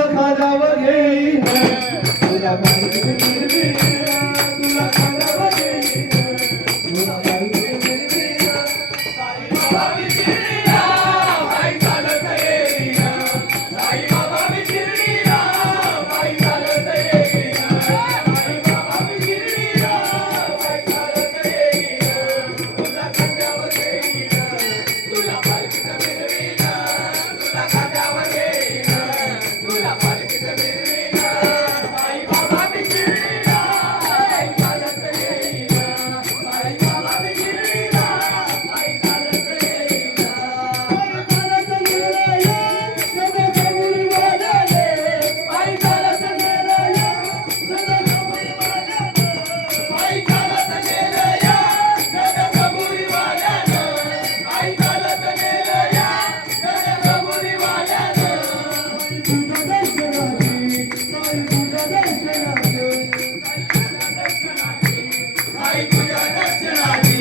तुला खाजावं घेईन तुला पालखीत फिरवीन तुला खाजावं घेईन तुला पालखीत फिरवीन साई बाबा मी शिर्डीला पायी चालत येईन साई बाबा मी शिर्डीला पायी चालत येईन साई बाबा मी शिर्डीला पायी चालत येईन तुला खाजावं घेईन तुला पालखीत फिरवीन तुला खाजावं घेईन तुला पालखीत फिरवीन साई बाबा मी शिर्डीला पायी चालत येईन साई बाबा मी शिर्डीला पायी चालत येईन पायी चालत गेलं या पायी चालत गेलं या गडकबुरीवाल्यानं पायी चालत गेलं या गडकबुरीवाल्यानं तुझ्या दर्शनाची साई तुझ्या दर्शनाची साई तुझ्या दर्शनाची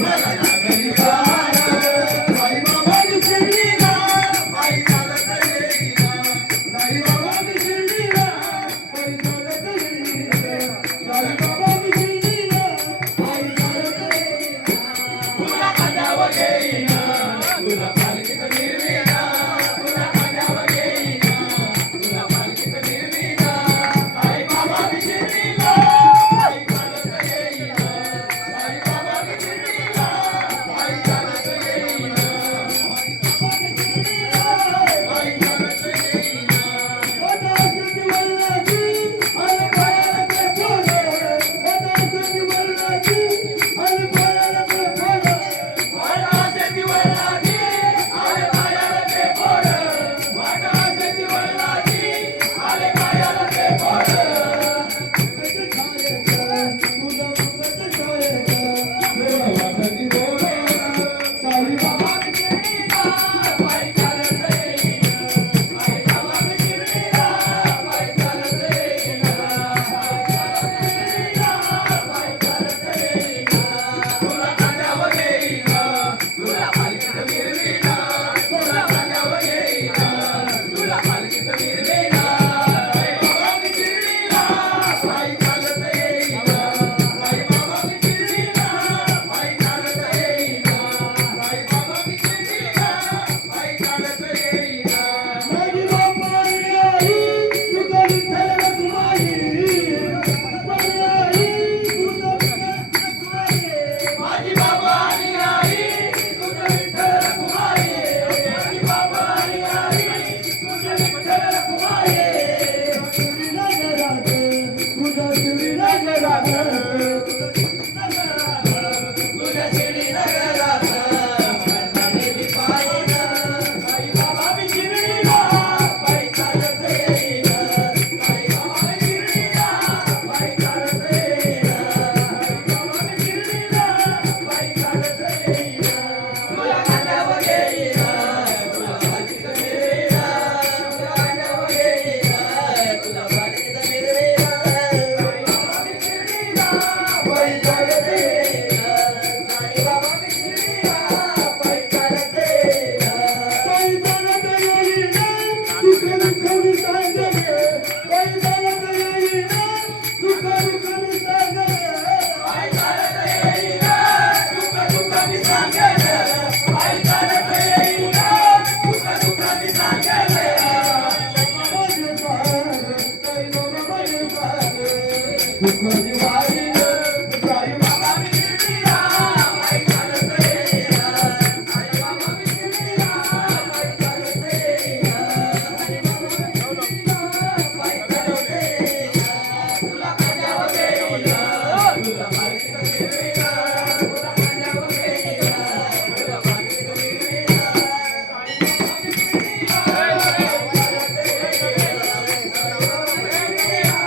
मला लागली दार साई बाबा मी शिर्डीला पायी चालत येईन साई बाबा मी शिर्डीला पायी चालत येईन साई बाबा मी शिर्डीला पायी चालत येईन तुला खाजावं घेईन तुला पालखीत फिरवीन तुला खाजावं घेईन तुला पालखीत फिरवीन साई बाबा मी शिर्डीला पायी चालत येईन साई बाबा मी शिर्डीला पायी चालत येईन पायी चालत येईन वदासती वल्लाची आले पायाला ते फोडे वदासती वल्लाची आले पायाला ते फोडे वदासती वल्लाची आले पायाला ते फोडे वदासती वल्लाची आले पायाला ते फोडे तुझं मुखत छायेचं तुला वाटती बोल साई बाबा मी शिर्डीला पायी चालत येईन साई बाबा मी शिर्डीला पायी चालत येईन पायी चालत येईन तुला खाजावं घेईन तुला पालखीत फिरवीन तुला खाजावं घेईन तुला पालखीत फिरवीन साई बाबा मी शिर्डीला पायी चालत येईन साई बाबा मी शिर्डीला पायी चालत येईन साई बाबा मी शिर्डीला पायी चालत येईन माझी बाबा आई तुझं विठ्ठल रखुमाई माझी आई तुझं विठ्ठल रखुमाई माझी बाबा आणि आई तुझं विठ्ठल रखुमाई माझी बाबा आणि आई तुझं विठ्ठल रखुमाई शिर्डीला घरात तुझं शिर्डीला घरात तुझ्या शिर्डीला घरात देवी पायीन साई बाबा मी शिर्डीला पायी चालत येईन साई बाबा मी शिर्डीला पायी चालत येईन साई बाबा मी शिर्डीला पायी चालत येईन तुला खाजावं घेईन तुला पालखीत फिरवीन तुला खाजावं घेईन तुला पालखीत फिरवीन साई बाबा मी शिर्डीला पायी चालत येईन साई बाबा मी शिर्डीला पायी चालत येईन पायी चालत येईन सुख दुःख विसरले पायी चालत येईन सुख दुःख विसरले पायी चालत येईन सुख दुःख विसरले पायी चालत येईन सुख दुःख विसरले माझे पार साई बाबा माझे पार दुःख निवारीन साई बाबा मी शिर्डीला पायी चालत येईन साई बाबा मी शिर्डीला पायी चालत येईन साई बाबा मी शिर्डीला पायी चालत येईन तुला खाजावं घेईन तुला पालखीत फिरवीन तुला खाजावं घेईन तुला पालखीत फिरवीन साई बाबा मी शिर्डीला पायी चालत येईन साई बाबा मी शिर्डीला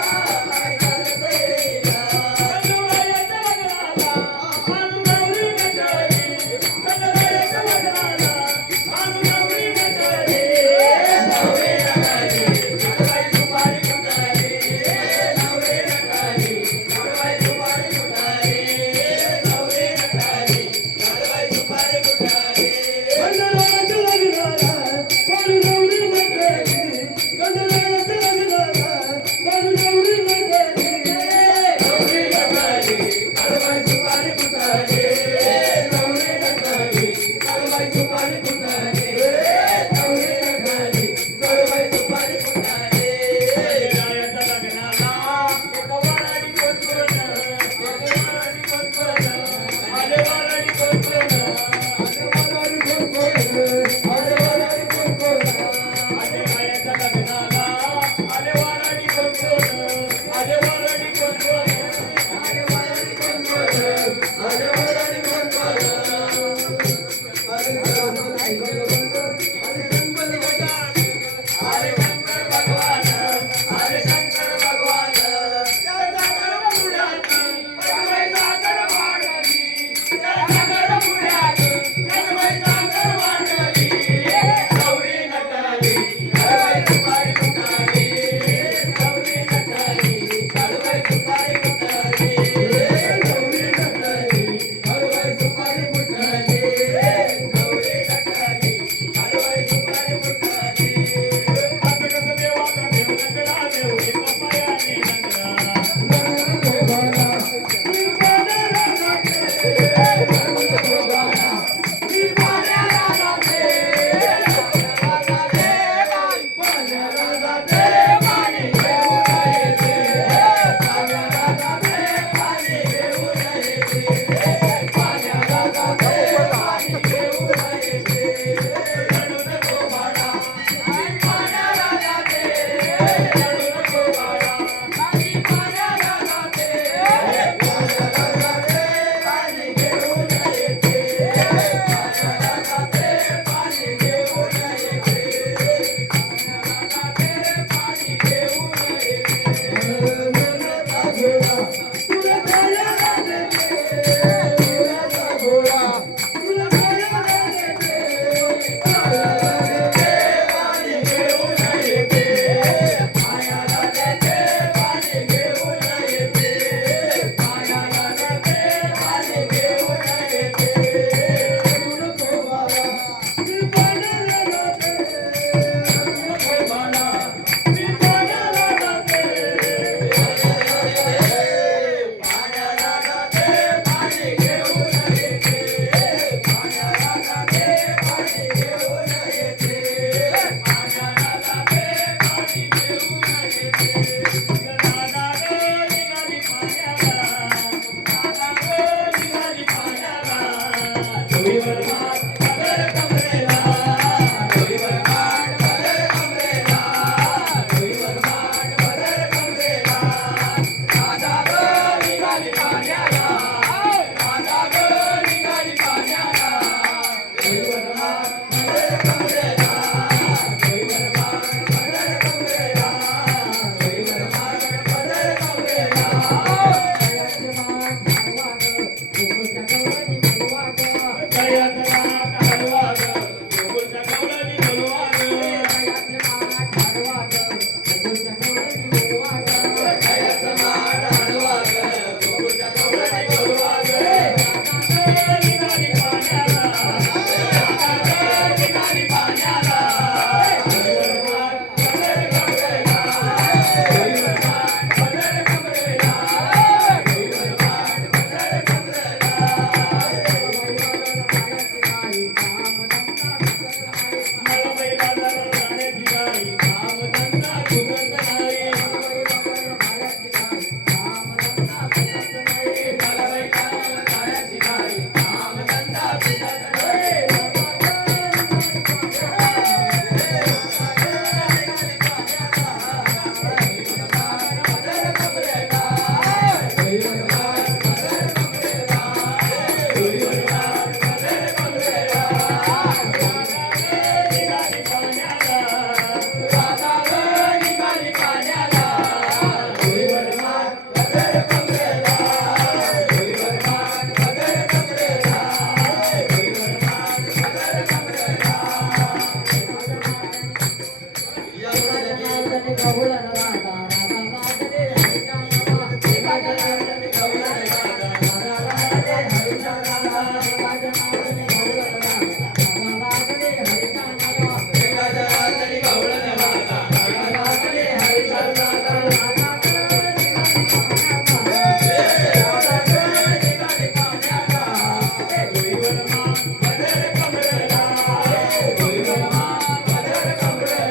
पायी चालत येईन रडू नको बाळा पाणी पाण्याला जाते पाण्याला जाते पाणी घेऊन येते पाण्याला जाते पाणी घेऊन येते पाण्याला जाते पाणी घेऊन येते घोड्याचा घोडा तुला खायला देते घोड्याचा घोडा तुला खायला देते पायाला देते पाणी घेऊन येते पायाला देते पाणी घेऊन येते पायाला देते पाणी घेऊन येते रडू नको बाळा मी पाण्याला जाते रडू नको बाळा मी पाण्याला जाते पाण्याला जाते पाणी घेऊन येते पाण्याला जाते पाणी घेऊन येते पाण्याला जाते पाणी घेऊन येते दादा गं निघाली पाण्याला दादा गं निघाली पाण्याला डोईवर माठ पदर कमरेला डोईवर माठ पदर कमरेला डोईवर माठ पदर कमरेला दादा गं निघाली पाण्याला दादा गं निघाली पाण्याला डोईवर माठ पदर कमरेला डोईवर माठ पदर कमरेला डोईवर माठ पदर कमरेला गळ्यात माठ हलवा ग गोकुळच्या कवळणी बोलवा ग गळ्यात माठ हलवा ग गोकुळच्या कवळणी बोलवा ग गळ्यात माठ हलवा ग गोकुळच्या कवळणी बोलवा ग दादा गं निघाली पाण्याला दादा गं निघाली पाण्याला डोईवर माठ पदर कमरेला डोईवर माठ पदर कमरेला डोईवर माठ पदर कमरेला मला बाई बाजारात जाण्याची नाही कामधंदा सुचत नाही मला बाई बाजारात जाण्याची नाही कामधंदा सुचत नाही पदर कमरेला डोईवर माठ पदर कमरेला डोईवर माठ पदर कमरेला निघाली पाण्याला दादा गं निघाली पाण्याला डोईवर माठ पदर कमरेला डोईवर माठ पदर कमरेला डोईवर माठ पदर कमरेला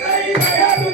दही दया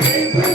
Hey,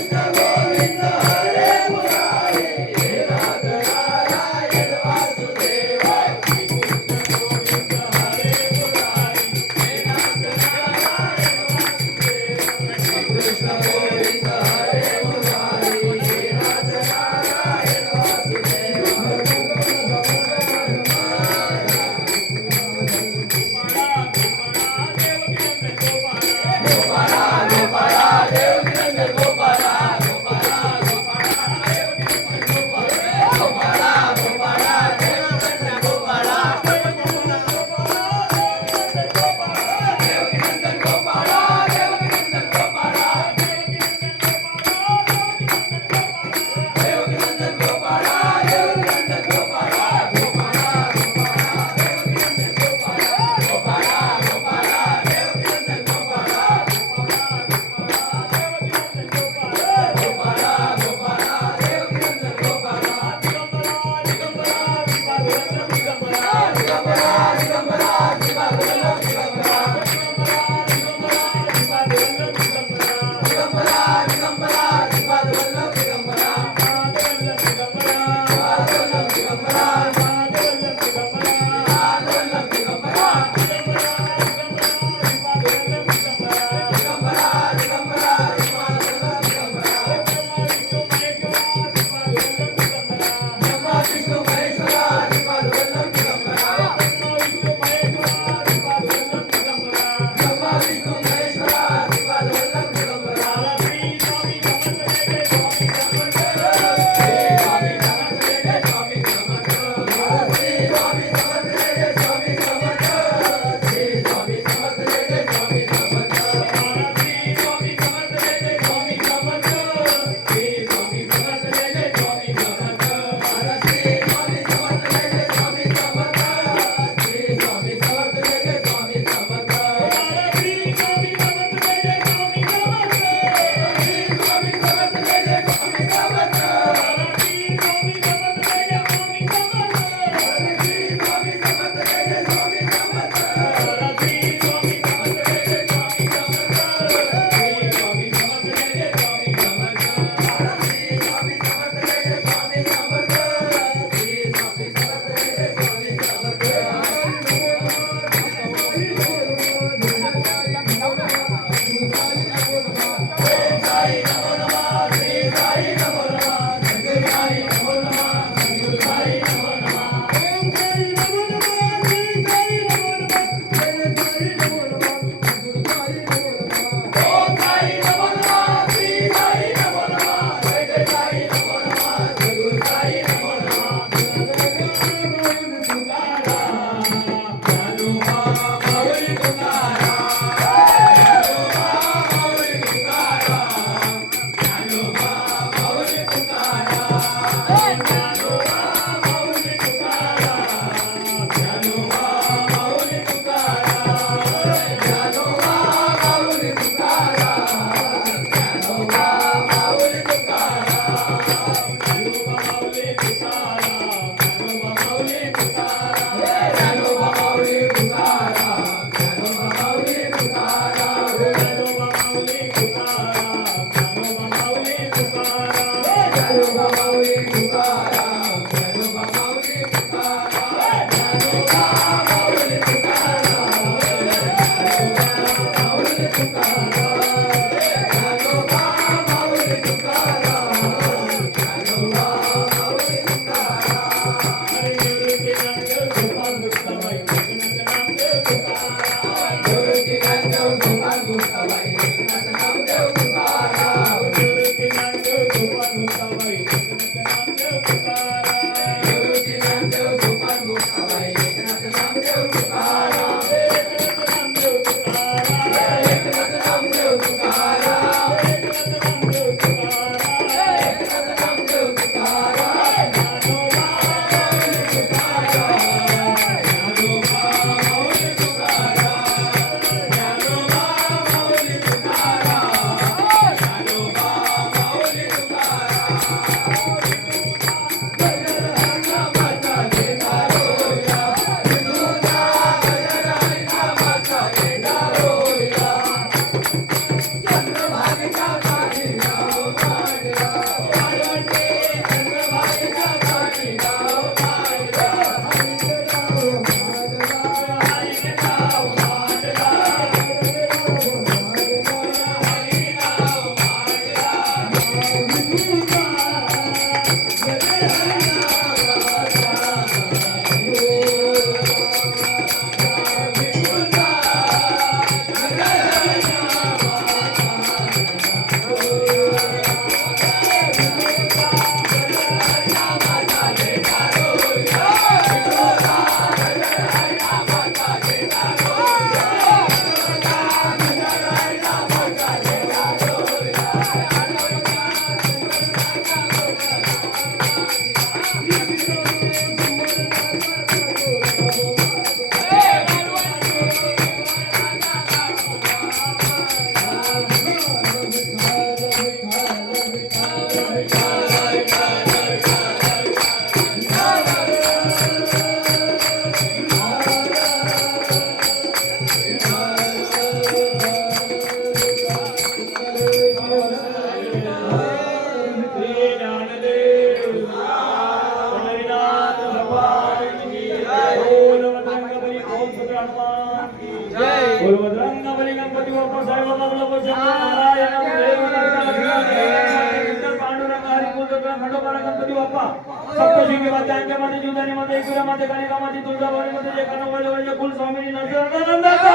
तुळजाभवानी मध्ये जे कानोबाच्या कुलस्वामिनी नंदनंदाचा